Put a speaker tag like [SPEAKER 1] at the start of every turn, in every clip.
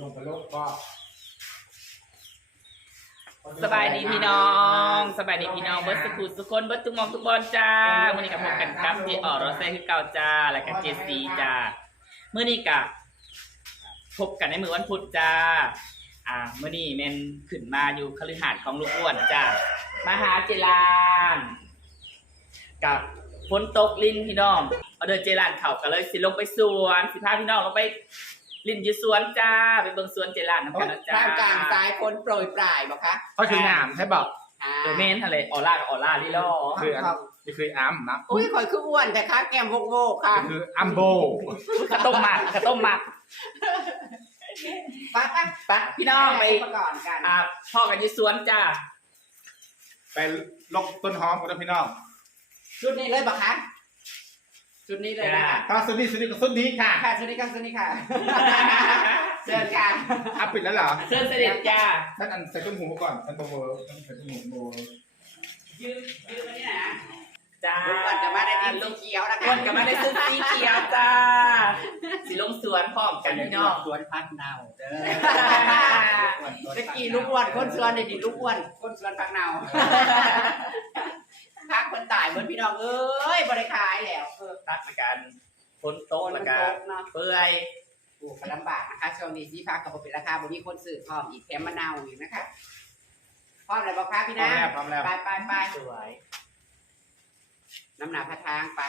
[SPEAKER 1] ลงไปลงก็
[SPEAKER 2] สบายดีพี่น้องสบายดีพี่น้องเบิร์ดสกูสุกคนเบิร์ดทุกหมองทุกบอลจ้ามื่อนี้กับพบกันครับที่ออรอเซ่คือเก่าจ้าและกับเจซีจ้าเมื่อนี้กับพบกันในมือวันพุธจ้า อ่าเมื่อนี้แมนขึ้นมาอยู่คฤหาสน์ของลูกอ้วนจ้ามาหาเจรานกับฝนตกลินพี่น้องเอาเดินเจรานเขากันเลยสิลงไปสวนสิพาพี่น้องลงไป ลินอยู่สวนจ้าไปเบิ่งสวนเจรานน้ำกันนะจ้า
[SPEAKER 3] ท่ามกลางซ้ายพ้นโปรยปลายบอกคะ
[SPEAKER 1] ก็คืองามใช่บอก
[SPEAKER 3] อ่า
[SPEAKER 2] เดเมนทะเลออร่ากับออร่าลิลอ
[SPEAKER 1] คืออันนี่คืออัมนะ
[SPEAKER 3] อุ้ยคอยคืออ้วนแต่คะแก้มโวกโวกค่ะ
[SPEAKER 1] นี่คืออัมโบ
[SPEAKER 2] ข้าวต้มหมักข้าวต้มหมัก
[SPEAKER 3] ไปไป
[SPEAKER 2] ไปพี่น้องไป
[SPEAKER 3] ประก่อนกัน
[SPEAKER 2] อ่าพ่อกันอยี่สวนจ้า
[SPEAKER 1] ไปลกต้นหอมกันนะพี่น้อง
[SPEAKER 3] ชุดนี้เลยบอกคะ ชุดนี้เลยนะคะ
[SPEAKER 1] ก็สุดนี้สุดนี้ก็สุดนี้ค่ะ
[SPEAKER 3] ค่ะชุดนี้กันชุดนี้ค่ะเชิญค่ะ
[SPEAKER 1] อัพปิดแล้วเหรอ
[SPEAKER 2] เชิญเสด็จจ้า
[SPEAKER 1] ท่านอันใส่ต้นหูมาก่อนท่านโบเวอร์ท่านใส่ต้นหูโบเวอร์
[SPEAKER 3] ยืมยืมอันนี้นะ
[SPEAKER 2] จ้า
[SPEAKER 3] ลูกอ้วนจะมาได้ทีมสีเขียวนะคะ
[SPEAKER 2] คนกับมาได้ซื้อสีเขียวจ้าสีลงสวนพร้อมกันพี่น้อง
[SPEAKER 3] สวนพักเนาเด้อตะกี้ลูกอ้วนคนสวนนี่ดิลูกอ้วนคนสวนพักเนา พักคนตายเหมือนพี่น้องเอ้ยบริขายแล้วเออ
[SPEAKER 2] ตัดมากันฝนโต๊ะ
[SPEAKER 3] มั
[SPEAKER 2] แล้ว
[SPEAKER 3] น
[SPEAKER 2] กั
[SPEAKER 3] ต
[SPEAKER 2] น
[SPEAKER 3] กเนาะ
[SPEAKER 2] เปื่อย
[SPEAKER 3] ปลูกก็ลำบากนะคะช่วงนี้สีฟ้ากับผมเป็นราคาผมมีคนซื้อพร้อมอีกแถมมะนาวอีกนะคะพร้อมเลยบอกคะพี่
[SPEAKER 1] พร้อ
[SPEAKER 3] นะ
[SPEAKER 1] มแล้วพร้อมแล้ว
[SPEAKER 3] ไปไปไป
[SPEAKER 2] สวย
[SPEAKER 3] น้ำหนาพระทางไป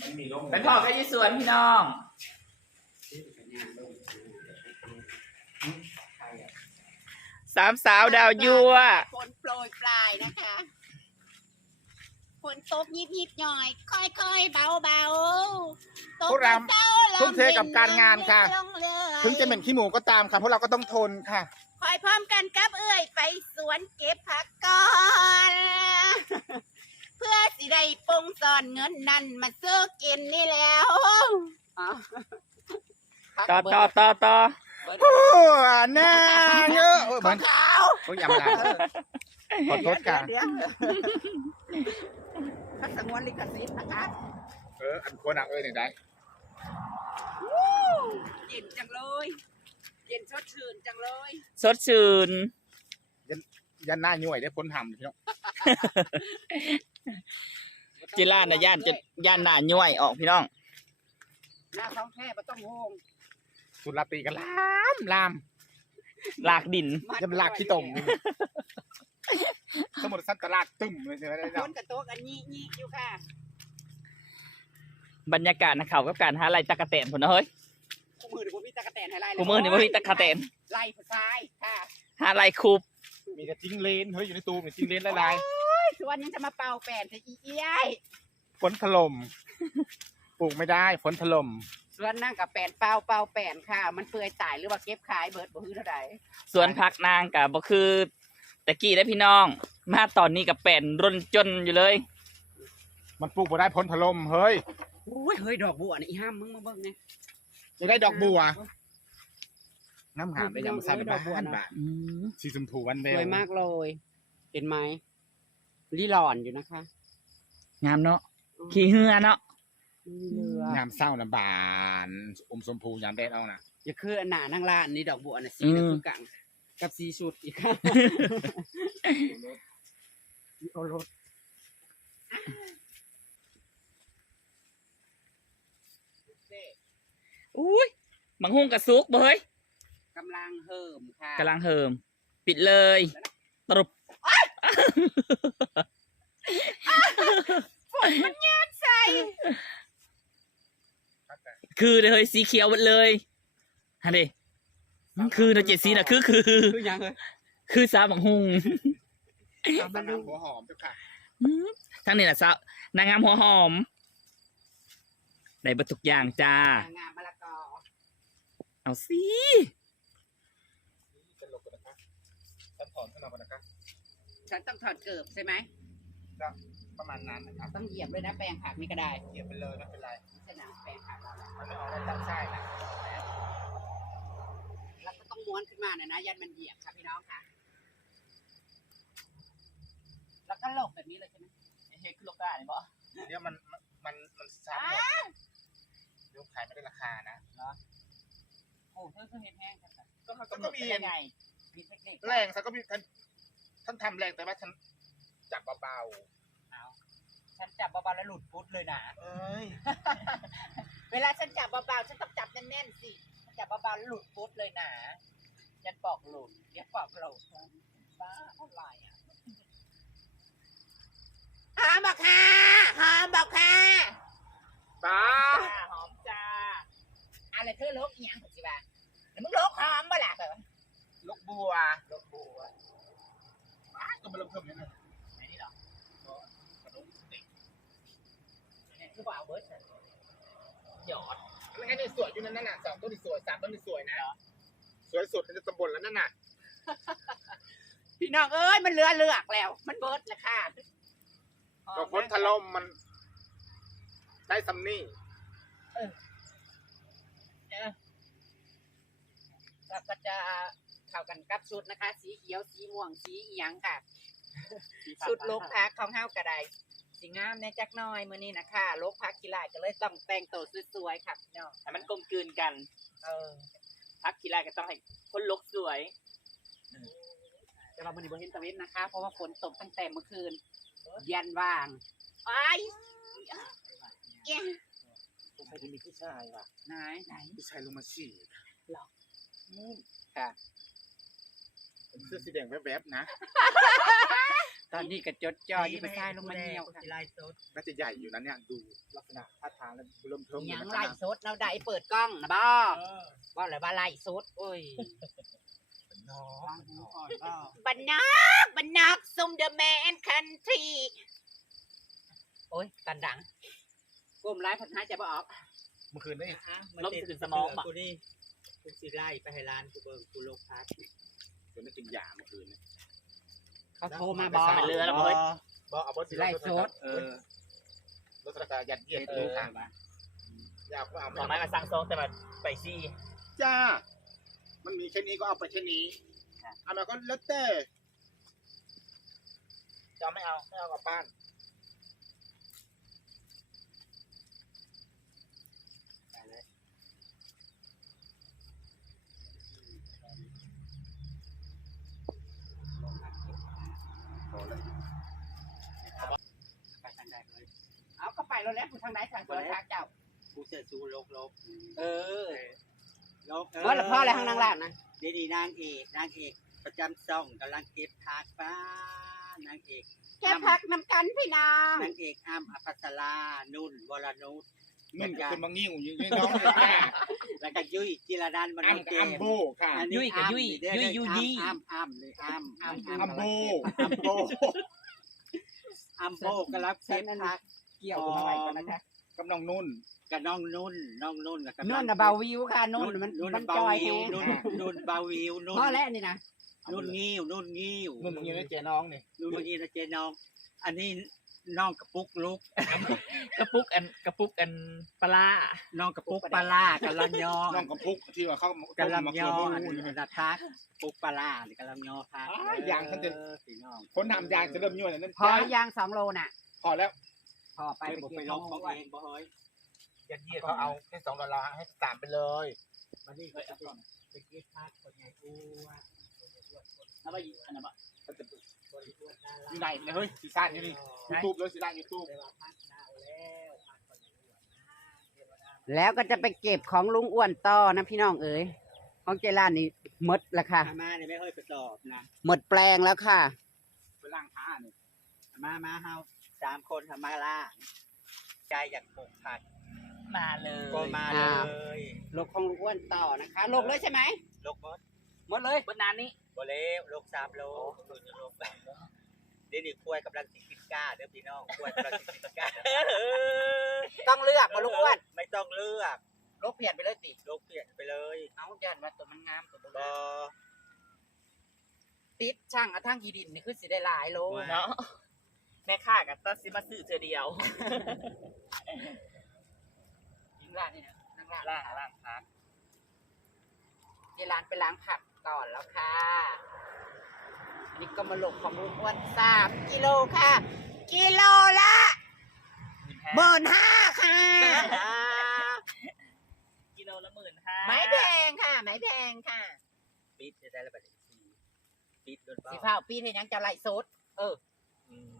[SPEAKER 1] มันมีลม
[SPEAKER 2] ไปพ่อกันอยี่สวนพี่น้องสามสาวดาวยัว
[SPEAKER 3] ฝนโปรยปลายนะคะ ฝนตกยิบยิบหน่อย ค่อยค่อยเบาเบาตก
[SPEAKER 1] พวกเรา
[SPEAKER 3] เจ้าลม
[SPEAKER 1] ทุ่มเทกับการงานค่ะ
[SPEAKER 3] ลงเลย
[SPEAKER 1] ถึงจะเหม็นขี้หมูก็ตามค่ะเพราะเราก็ต้องทนค่ะ
[SPEAKER 3] คอยพร้อมกันกับเอ้ยไปสวนเก็บผักก่อนเพื่อสิได้ปงสอนเงินนั่นมาซื้อกินนี่แล้วอ๋อ
[SPEAKER 2] ต่อต่อต่อต่อ
[SPEAKER 1] โอ้หน้าเยอะเออ
[SPEAKER 3] ข
[SPEAKER 1] มั
[SPEAKER 3] อนงขาว
[SPEAKER 1] โอ้ยอย่ามาละขอโทษค่ะ
[SPEAKER 3] เดี๋ยว เดี๋ยวถ้าสงวนลิขสิทธิ์นะคะ
[SPEAKER 1] เอออันควรอะเออหนึ่งได้
[SPEAKER 3] เย็นจังเลย เย็นสดชื่นจังเลย
[SPEAKER 2] สดชื่น
[SPEAKER 1] ยันหน้าหน่วยได้พ้นทำพี่น้อง
[SPEAKER 2] จิล่านะย่านจะย่านหน้าย่วยออกพี่น้อง
[SPEAKER 3] หน้าท้องแค่ไม่ต้องโฮง
[SPEAKER 1] สุดลาตีกันลามลาม
[SPEAKER 2] ลากดิน
[SPEAKER 1] จะเป็นลากขี้ตม สมุดสั้นตลาดตึ้มเลยใช่ไหมได้
[SPEAKER 3] ค
[SPEAKER 1] เนาะ
[SPEAKER 3] นกระโตกอันนี้นี่อยู่ค่ะ
[SPEAKER 2] บรรยากาศนะเขากับการหาไรตะกะแตนพุ่นนะเฮ้ย
[SPEAKER 3] กูมือหรือกูมีตะกะแตนให้ไล่
[SPEAKER 2] กูมือนี่บ่มีตะกะแตน
[SPEAKER 3] ไล่ผู้ชายค่ะ
[SPEAKER 2] หาไรคูบ
[SPEAKER 1] มีแต่จิ้งเลนเฮ้ยอยู่ในตูมเนี่ยจิ้งเลนละลาย
[SPEAKER 3] ส่วนยังจะมาเป่าแป้นจะอีเอี้ยย
[SPEAKER 1] ฝนถล่มปลูกไม่ได้ฝนถล่ม
[SPEAKER 3] ส่วนนั่งกับแป้นเป่าเป่าแป้นค่ะ มันเปื่อยตายหรือว่าเก็บขายเบิดบ่ฮือเท่าใด
[SPEAKER 2] สวนพักนางกับบ่คือ ตะกี้ได้อพี่น้อง มาตอนนี้กับแป่นร่นจนอยู่เลย
[SPEAKER 1] มันปลูกไม่ได้ฝนถล่มเฮ้ย
[SPEAKER 3] อุ้ยเฮ้ยดอกบัวนี่อีห้ามมึงมาเบิ่งเนี่ย
[SPEAKER 1] จะได้ดอกบัวน้ำหามได้ยังมาใส่เป็น
[SPEAKER 3] ดอกบัว
[SPEAKER 1] บ้าน
[SPEAKER 3] นะ
[SPEAKER 1] บาทสีชมพูวันเบ
[SPEAKER 3] ส
[SPEAKER 1] ล
[SPEAKER 3] วยมากเลย เห็นไหมรีหลอนอยู่นะคะ
[SPEAKER 2] งามเนาะขี้เหือเนาะ
[SPEAKER 3] มีเรือยา
[SPEAKER 1] มเศร้านะบานอมชมพูยามแดดเอานะ
[SPEAKER 3] อย่าคืออันหนานั่งล่านนี่ดอกบัวน่ะสีนะคือกัง กับสีชุดอีกค่ะโอรส
[SPEAKER 2] อุ้ยบังฮุงกับซุกบ่เฮ้ย
[SPEAKER 3] กำลังเหิมค่ะ
[SPEAKER 2] กำลังเหิม ปิดเลยตรุบ
[SPEAKER 3] ใส่
[SPEAKER 2] คือเลยเฮ้ยสีเขียวหมดเลยฮะดิมัน คือนะเจดสีนะคือคือ
[SPEAKER 3] คือยังเลย
[SPEAKER 2] คือสาวบังฮุง
[SPEAKER 1] ตำน้ำหัวหอมเจ้าค่ะ
[SPEAKER 2] อืมทั้งนี้แหละสาวนางงามหัวหอมได้เบรรทุกอย่างจ้า
[SPEAKER 3] งามมะละกอ
[SPEAKER 2] เอาสิ
[SPEAKER 1] จะลงกันนะคะฉันถอนขึ้นมาก่อนนะคะ
[SPEAKER 3] ฉันต้องถอดเกิบใช่ไหม
[SPEAKER 1] ก็ประมาณนั้นนะครับ
[SPEAKER 3] ต้องเหยียบด้วยนะแปลงผักนี่ก็ได้
[SPEAKER 1] เหยียบไปเลยไม่เป็นไร
[SPEAKER 3] ใช่นะแปลงผักเราอะ
[SPEAKER 1] มันไม่ออกแล้วตั้งใช่นะ
[SPEAKER 3] แล้วก็ต้อง ม้วนขึ้นมาหน่อยนะยันมันเหยียบค่ะพี่น้องค่ะ แล้วก็หลบแบบนี้เลยใช่ไหม
[SPEAKER 2] เฮ้ยคือลูกได้บ่
[SPEAKER 1] เดี๋ยวมันมันมันซ้ำหมดเดี๋ยวขายไม่ได้ราคานะ
[SPEAKER 3] โหอ้เธอคือเฮ็ดแห้งจังซั่น
[SPEAKER 2] ก็เขากำหนดได้ไง
[SPEAKER 3] มีเทคนิค
[SPEAKER 1] แรงฉันก็มีท่านท่านทำแรงแต่ว่าฉันจับเบา
[SPEAKER 3] เอาฉันจับเบาๆแล้วหลุดปุ๊ดเลยนะ
[SPEAKER 1] ๆเอ้ย
[SPEAKER 3] เวลาฉันจับเบาๆฉันต้องจับแน่นๆสิฉันจับเบาๆแล้วหลุดปุ๊ดเลยนะ ฉันปอกหลุดเดี๋ยวปอกหลุดบ้าเท่าไหร่อะหอมบอกค่ะหอมบอกค่ะ
[SPEAKER 1] ป้า
[SPEAKER 2] จ้าหอมจ้า
[SPEAKER 3] อะไรเธอลกอีหยังสิบ่าแล้วมึงลกหอมบ่ล่ะแบบว่า
[SPEAKER 1] ลูกบัว
[SPEAKER 3] ลกบัว
[SPEAKER 1] ก็มาเริ่มเพิ่มนิดนึง
[SPEAKER 3] ไหนนี่หรอ
[SPEAKER 1] ขนมเด็ก
[SPEAKER 3] เนี่ยคือบ่เอาเบิร์ดฉัน
[SPEAKER 2] หยอด
[SPEAKER 1] ไม่ให้ได้สวยอยู่นั่นน่ะสองต้นนี่สวยสามต้นนี่สวยนะ สวยสุดในตำบลแล้วนั่นน่ะ
[SPEAKER 3] พี่น้องเอ้ยมันเหลือเลือกแล้ว มันเบิร์ดแล้วค่ะ
[SPEAKER 1] ก็พ้นทะล่มมันได้ซัมนี่
[SPEAKER 3] แล้วก็จะเข้ากันกับชุดนะคะ สีเขียวสีม่วงสีอีหยังค่ะชุดลกพักของเฮากระไดสีงามในจักหน้อยมื้อนี้นะคะลกพักกีฬาก็เลยต้องแต่งตัวสวยๆค่ะพี่น้อง
[SPEAKER 2] ให้มันกลมกลืนกัน
[SPEAKER 3] เออ
[SPEAKER 2] พักกีฬาก็ต้องให้คนลกสวย
[SPEAKER 3] แต่ว่ามื้อนี้บ่เห็นตะเวนนะคะ เพราะว่าฝนตกตั้งแต่เมื่อคืน ยันว่างไอ้ายเอ๊ะ
[SPEAKER 1] สงสัยจะมีผู้ชายว่ะ
[SPEAKER 3] ไหนไหน
[SPEAKER 1] ผู้ชายลงมาฉี่
[SPEAKER 3] ค่ะ
[SPEAKER 1] เสื้อสีแดงแวบๆนะ
[SPEAKER 3] ตอนนี้ก็จดจ่ออยู่ไปซ้ายลงมาเหี่ยวค่ะ
[SPEAKER 1] น่าจะใหญ่อยู่นะเนี่ยดูลักษณะท่าทางแล้วเริ่มเทิม
[SPEAKER 3] หยัง
[SPEAKER 1] นะ
[SPEAKER 3] ไล่สดเราได้เปิดกล้องนะบ่บ่เลยว่าไล่สดโอ้ย
[SPEAKER 1] น้อง
[SPEAKER 3] บันนอกบันนอกซุ่มเดอะแมนคันทรีโอ้ยกันดังกลมไล่พันหายใจบ่ออก
[SPEAKER 1] เมื่อคืนนี่
[SPEAKER 2] ลบถึงสมองปะ
[SPEAKER 4] กูนี่กูสิไล่ไปให้ร้านกูเบิ่งกูโลกพัก
[SPEAKER 1] เดี๋ยวไม่กินยาเมื่อคืนเนี่ย
[SPEAKER 3] เขาโทรมาบอก
[SPEAKER 2] เป็นเรือแล้วเว้ย
[SPEAKER 1] บอกเอาบอส
[SPEAKER 3] ไล่โซด
[SPEAKER 1] เออรถสกายัดเยียดดูค่ะอยากก็เอา
[SPEAKER 2] หน่อไม้มาสั่งซองแต่มาไปซี่
[SPEAKER 1] จ้า มันมีแค่นี้ก็เอาไปแค่นี้เอามาก็แล้วแต่จะเอาไม่เอาไม่เอากลับบ้าน
[SPEAKER 3] ไปทางใดเลยเอาก็ไปแล้วแหล้วทางไหนทางตัวทางเจ้า
[SPEAKER 4] กูเสียสูโลกโลก
[SPEAKER 3] เออ
[SPEAKER 4] โลก
[SPEAKER 3] เมื่อละพ่ออะไรทางนางลาบนะ
[SPEAKER 4] ดีดีนางเอกนางเอกประจำช่องกำลังเก็บทากฟ้านางเอก
[SPEAKER 3] แค่พักน้ำกันพี่น้อง
[SPEAKER 4] นางเอกอ้ำอภัสรานุ่นวรนุช
[SPEAKER 1] นุ่นก็คือมังงิ้วอยู่นี่น้องเลยค่ะ
[SPEAKER 4] แล้วก็ยุ้ยจิรนันท์มัน
[SPEAKER 1] อ้ำกับอ้ำโบค่ะ
[SPEAKER 4] อันนี้อ้ำนี่เด้อเด้ออ้ำอ้ำอ้ำเลยอ้ำอ้ำ
[SPEAKER 1] อ้ำโบอ้ำโบ
[SPEAKER 4] อ้ำโบกำลังเก็บทาก
[SPEAKER 3] เกี่ยวกับอะไรกันนะคะ
[SPEAKER 1] กับน้องนุ่น
[SPEAKER 4] กับน้องนุ่นน้องนุ่นกับกำลัง
[SPEAKER 3] นุ่นน่ะเบาวิวค่ะนุ่นมัน
[SPEAKER 4] นุ่น
[SPEAKER 3] มัน
[SPEAKER 4] เบา
[SPEAKER 3] จอย
[SPEAKER 4] วิ
[SPEAKER 3] แฮ
[SPEAKER 4] ว
[SPEAKER 3] ง
[SPEAKER 4] นุ่นนุ่นเบาวิวนุ่น
[SPEAKER 3] พ่อแล้วนี่นะ
[SPEAKER 4] นุ่นงิ้วนุ่นงิ้ว
[SPEAKER 1] นุ่นมังงิ้วได้เจน้องนี่
[SPEAKER 4] นุ่นเมื่อกี้นะเจน้อง อันนี้ น้องกระปุกลุก
[SPEAKER 2] กระปุกอันกระปุกอันปลา
[SPEAKER 4] น้องกระปุกปลาล่ากำลังยอ
[SPEAKER 1] น้องกับพุกที่ว่าเขา
[SPEAKER 4] กำลัง
[SPEAKER 1] มาย
[SPEAKER 4] อ
[SPEAKER 1] อ
[SPEAKER 4] อัน
[SPEAKER 1] น
[SPEAKER 4] นี้นะทักปุกปลาล่าหรือกำลังยอทัก
[SPEAKER 1] อ้ายอย่างท่านเด่น
[SPEAKER 4] ออพี่น้อง
[SPEAKER 1] คนทำยางจะเริ่มยั่วแล้วนั่น
[SPEAKER 3] พอหรือยังสองโลน่ะ
[SPEAKER 1] พอแล้ว
[SPEAKER 3] พอไป
[SPEAKER 4] ไป
[SPEAKER 3] ไป
[SPEAKER 4] บอก
[SPEAKER 3] กิ
[SPEAKER 4] ไป
[SPEAKER 3] น
[SPEAKER 4] ล็
[SPEAKER 3] ข้า
[SPEAKER 4] อกของ
[SPEAKER 3] ว
[SPEAKER 4] เองบ่เฮ้ย
[SPEAKER 1] ยัดเยียดเขาเอาแค่สองดอลลาร์ให้สามไปเลย
[SPEAKER 4] มาดิไปเก็บไปเก็บทักคนใหญ่อ้วน
[SPEAKER 2] เอาไปอยู่อันนั้นปะ
[SPEAKER 4] คน อ้วนน่ารั
[SPEAKER 1] อกยู่ไหนเนี่ยเฮ้ยสีซ่านอยู่นี่ยูทูบเลยสีซ่านยูทูบ
[SPEAKER 4] เวลาพักดาวแล้วพักคนใหญ่อ้วนนะเทวดา
[SPEAKER 3] แล้วก็จะไปเก็บของลุงอ้วนต่อนะพี่น้องเอ๋ยของเจร้านนี่หมดแล้วค่ะ
[SPEAKER 4] อามาเนี่ยไม่ค่อยไปสอบนะ
[SPEAKER 3] หมดแปลงแล้วค่ะ
[SPEAKER 1] ไปล่างผ้าเนี่ย
[SPEAKER 4] อามามาเฮาสามคนทำมาล่าใจอยากปลูกผัก
[SPEAKER 2] มาเลย
[SPEAKER 4] ก็มาเล
[SPEAKER 3] อ้าว
[SPEAKER 4] ย
[SPEAKER 3] ลกของลุงอ้วนต่อนะคะลกเลยใช่ไหม
[SPEAKER 4] โลกมด
[SPEAKER 3] หมดเลย
[SPEAKER 2] บนนานนี้
[SPEAKER 4] บเลวโลกสามโลตัวจะโลกสามโลเดี๋ยวนี้กล้วยกำลังสิกินก้าเด้อพี่น้องกล้วยกำลังสิกินก้า
[SPEAKER 3] ต้องเลือกมาลุงอ้วน
[SPEAKER 4] ไม่ต้องเลือก
[SPEAKER 3] ลกเปลี่ยนไปเลยสิ
[SPEAKER 4] โลกเปลี่ยนไปเลย
[SPEAKER 3] เอายันว่าตัวมันงามตัวมัน
[SPEAKER 4] บ
[SPEAKER 3] งา
[SPEAKER 4] อ
[SPEAKER 3] มติดช่างเอาทั้งยีดินนี่คือสิได้หลายโล
[SPEAKER 2] เนาะแม่ค้ากับตัดสิมาซื้อเธอเดียว
[SPEAKER 3] ยิงร้านนี่นะนั่งร้าน
[SPEAKER 2] ล่างล่างพัก
[SPEAKER 3] เจร้านไปล้างผัก ก่อนแล้วค่ะ อันนี้ก็มาลกของลุงอ้วนสามกิโลค่ะ กิโลละหมื่นห้าค่ะ
[SPEAKER 2] กิโลละหมื่นห้า
[SPEAKER 3] ไม้แพงค่ะ ไม้แพงค่ะ
[SPEAKER 4] ปิดจะได้ระบาดสีปิดโดนเบา
[SPEAKER 3] สีเผาปีนให้ยังจะไล่สดเออ
[SPEAKER 4] อืม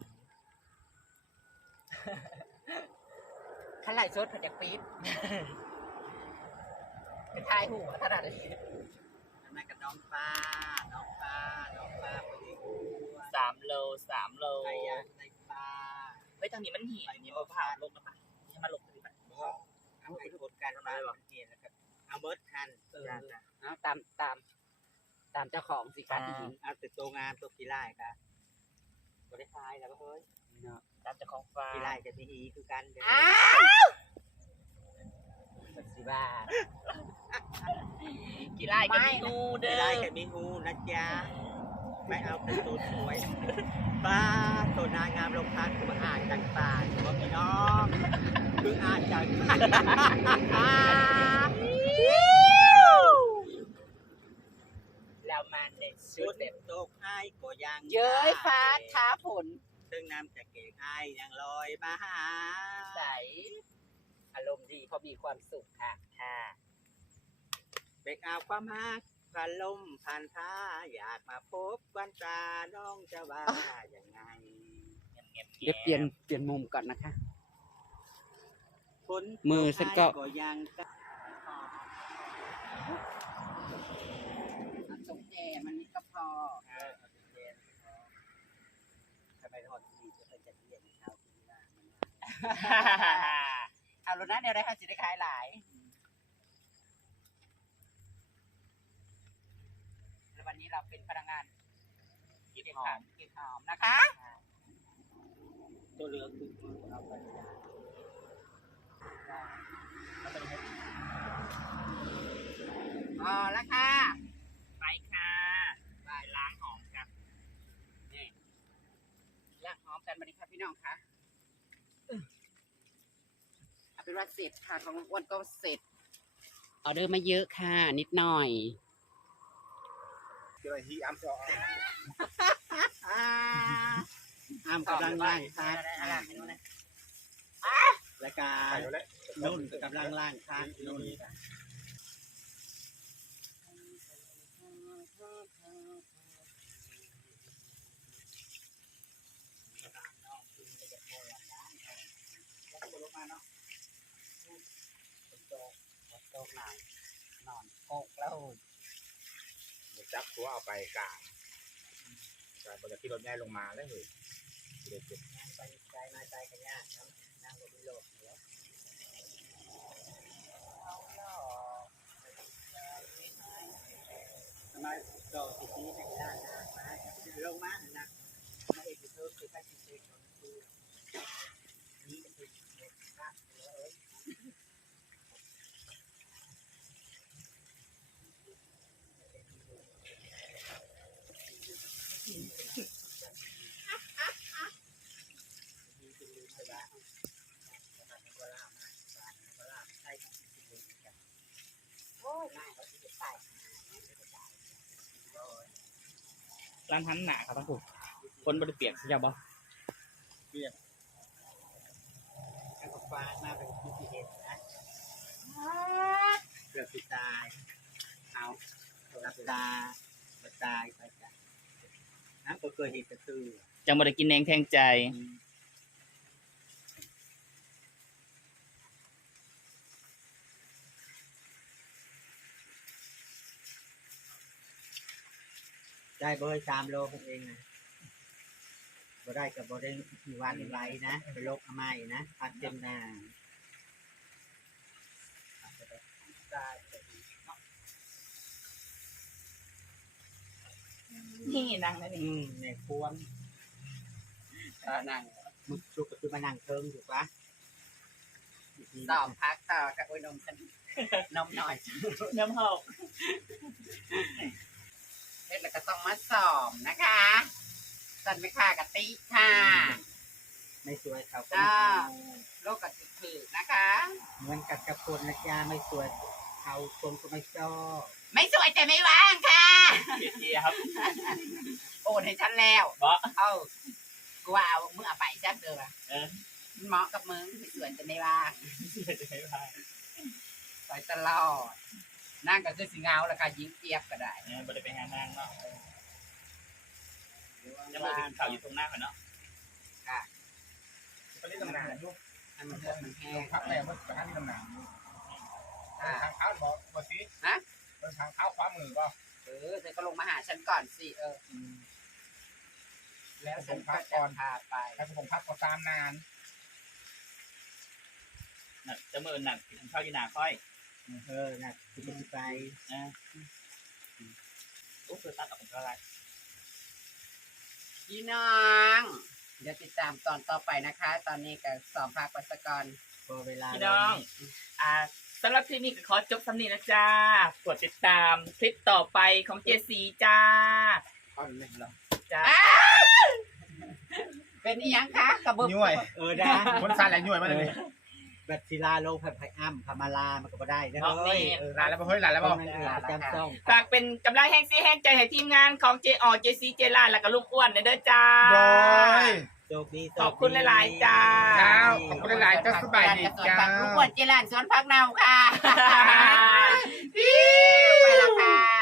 [SPEAKER 3] ขันไล่สดเพิ่นจะปีดไปทายหูว่าเท่านั้น เลย
[SPEAKER 4] อันนั้นกับน้องฟ้า น้องฟ้า น้องฟ้าพอดี
[SPEAKER 2] สามโลสามโล
[SPEAKER 4] ใครอยากได้ปลา
[SPEAKER 2] เฮ้ยทางนี้มันเหี่ยนี่มาผ่าลงมาปะให้มันลงไปดิปะ
[SPEAKER 4] เอาไอ้คนการปลาแบบนี้นะครับ เอาเบิร์ดคันจ้าจ้า
[SPEAKER 3] เอาตามตาม ตามเจ้าของสิคะที่หิน
[SPEAKER 4] เอาแต่ตัวงามตัวกีฬายครับบริคายแล้วก็เฮ้ย
[SPEAKER 2] ตามเจ้าของฟ้า
[SPEAKER 4] กีฬายจะมีอีคือกันเด้อ
[SPEAKER 3] อ้าวสิบ้า
[SPEAKER 2] กีฬากับมีงูเด้
[SPEAKER 4] กี
[SPEAKER 2] อ
[SPEAKER 4] ฬายกับมีงูนะจ๊ะไม่เอาแต่ตัวสวยปลาตัวนางงามลงทานคือมาอ่านจากตาถือว่าพี่น้องคืออ่านจากตา
[SPEAKER 3] แล้วมันเด็ด
[SPEAKER 4] ชุ
[SPEAKER 3] ชุ
[SPEAKER 4] ด
[SPEAKER 3] ดเด็ด
[SPEAKER 4] ตกให้ก็ยัง
[SPEAKER 3] เย้ยฟ้าท้าฝน
[SPEAKER 4] ซึ่งน้ำจากเก๋ให้ยังลอยมาหา
[SPEAKER 3] ใสอารมณ์ดีเพราะมีความสุขค่ะค่ะ
[SPEAKER 4] เบกเอาความฮักผ่านลมผ่านผ้าอยากมาพบกันตาน้องจะว่ายังไง
[SPEAKER 2] เงียบๆ
[SPEAKER 3] เดี๋ยวเปลี่ยนเปลี่ยนมุมก่อนนะคะ
[SPEAKER 4] ฝน
[SPEAKER 3] มือฉันก็
[SPEAKER 4] ก็ยังกะ
[SPEAKER 3] ส่งแอร์มันนี่ก็พอ
[SPEAKER 4] เออเอาเย็นๆพอทำไมทอดดีจะเป็นจะเรียนเช้าที่หน้ามันมา
[SPEAKER 3] เอาแล้วนะเดี๋ยวได้ค่ะสิได้ขายหลาย แล้ววันนี้ เราเป็นพนักงาน
[SPEAKER 2] เก็บ
[SPEAKER 3] เก็บ
[SPEAKER 2] หอ
[SPEAKER 3] ผั
[SPEAKER 2] ม
[SPEAKER 3] กเก็บหอมนะคะ
[SPEAKER 4] ตัวเหลืองคือเอาไป
[SPEAKER 3] พอแล้วค่ะ
[SPEAKER 2] ไปค่ะไปล้างหอมกัน
[SPEAKER 3] ลากหอมกันมาดีค่ะพี่น้องค่ะเอาเป็นว่าเสร็จค่ะของอ้วนก็เสร็จออเดอร์มาเยอะค่ะ นิดหน่อย
[SPEAKER 1] เดี๋ยวฮีอัมซอ
[SPEAKER 4] อ้ามกำลังล่างคาด
[SPEAKER 3] อะไรไม่รู้นะ
[SPEAKER 4] และกา
[SPEAKER 1] ไป
[SPEAKER 4] ร
[SPEAKER 1] แล้ว
[SPEAKER 4] นุ่นกำลังล่างคาดนุ่น
[SPEAKER 3] โตกหนาวนอนโกกแล้ว
[SPEAKER 1] จับตัวเอาไปกลางใช่บนที่รถแม่ลงมาแล้วเหรอเด็กๆ
[SPEAKER 4] ไปใจมาใจกันยากนะนั่งบนโลกแล้วทำไมต่อสิทีแต่งด้านหน้ามาลงมานะมาเอกเธอคือการสิเซ็ของคือนี่เป็นเด็กข้าเลย
[SPEAKER 3] โอ้ยไม่เขาจะใส่
[SPEAKER 2] ร้านทันหนาครับทั้งคู่คนบริเปียกใช่ปะ
[SPEAKER 4] ถ้าก็ฟ้ามาเป็นที่เห็นนะเกือบสิตายเอาหลับตาหลับตายไปจ้ะน้ำก็เคยเห็นกระตือ
[SPEAKER 2] จังบริกินแดงแทงใจ
[SPEAKER 4] ได้เบอร์สามโลผมเองนะบ่ได้กับบ่ได้ที่วันไรนะไปลบทำไมนะพัดเต็มหน้า
[SPEAKER 2] นี่นางนั่น
[SPEAKER 4] อืมในควง
[SPEAKER 3] เออนั่ง
[SPEAKER 4] มึกสุกก็คือมานั่งเทิงถูกปะ
[SPEAKER 3] สอบพักต่อกับโอ้ยนมฉันนมหน่อย
[SPEAKER 2] น้ำหอม
[SPEAKER 3] เฮ็ดแล้วก็ต้องมาสอบนะคะสันไม่ค่ากะติค่ะ
[SPEAKER 4] ไม่สวยเขาก็
[SPEAKER 3] อ่า
[SPEAKER 4] ไม่เอา
[SPEAKER 3] โลกกะติคือนะคะ
[SPEAKER 4] เหมือนกับกระคนนะจ๊ะไม่สวยเขาคนก็ไม่ชอบ
[SPEAKER 3] ไม่สวยแต่ไม่ว่างค่ะ
[SPEAKER 2] เจี๊ยบ
[SPEAKER 3] โอนให้ฉันแล้ว
[SPEAKER 2] บ่
[SPEAKER 3] เอ้ากูว่าเอามึงเอาไปจ้ะเด้อ
[SPEAKER 2] เออ
[SPEAKER 3] มันเหมาะกับมึงไม่สวยแต่ไม่ว่าง
[SPEAKER 2] จะไม่พาย
[SPEAKER 3] ไปตลอด นั่งก็คือสิเงาแล้วก็ยิงเตียบก็ได้
[SPEAKER 2] เนี่ยบ่ได้ไปหานางเนาะยังบ่ถึงข่าวอยู่ตรงหน้าก่อนเนาะ
[SPEAKER 1] ตอนนี้ตำนานอยู่
[SPEAKER 3] ให้มันเลือดมันแห้
[SPEAKER 1] ล
[SPEAKER 3] ง
[SPEAKER 1] งพักแม่มันประธานที่ตำนานอยู่ทางเท้าบอกบอกสิ
[SPEAKER 3] ฮะ
[SPEAKER 1] บนทางเท้าขวามือก็
[SPEAKER 3] เออเธอก็ลงมาหาฉันก่อนสิเออ แล้วฉันก็จะพาไป
[SPEAKER 1] แล้วผมพักก็ตามนาน
[SPEAKER 2] น่ะจะมื้อน่ะกินข้าวอยู่หน้าค่อย
[SPEAKER 4] เออน่ะสิไปไป
[SPEAKER 2] นะโอ้คือตัดออกเป็นเท่าไหร่
[SPEAKER 3] พี่น้อง เดี๋ยวติดตามตอนต่อไปนะคะ ตอนนี้กับสองภาคปัสกร
[SPEAKER 4] พอเวลา
[SPEAKER 2] พี่น้อง อ่าสำหรับคลิปนี้ก็ขอจบสำนีนะจ้ากดติดตามคลิปต่อไปของเจสีจ้า
[SPEAKER 1] ข้อนี้เรา
[SPEAKER 2] จ้า
[SPEAKER 3] เป็นอีหยังคะกระเบื้อง
[SPEAKER 1] ย่วย
[SPEAKER 4] เออได้
[SPEAKER 1] คนซาแหลย่วยมาเลย
[SPEAKER 4] แบบศิลาโลผัดไผ่อ้ำคามาลามันก็บ่ได้นะ
[SPEAKER 2] เฮ้
[SPEAKER 4] ยเลา
[SPEAKER 1] ลแล้วบ่เฮ้ยลาแล้วบ่
[SPEAKER 4] ปจำซ่อง
[SPEAKER 2] ฝากเป็นกำลังแห้งซีแห้งใจให้ทีมงานของเจออเจซีเจล่าแล้วก็ลูกอ้วนเด้อจ้า
[SPEAKER 1] ดย
[SPEAKER 4] โช
[SPEAKER 2] ขอบคุณหลายๆจ้า
[SPEAKER 1] ขอบคุณหลายๆจ้าสบายดีจ้า
[SPEAKER 3] ลูกบวนเจริญสอนพักเนาค่ะ
[SPEAKER 2] ไปแล้วค่ะ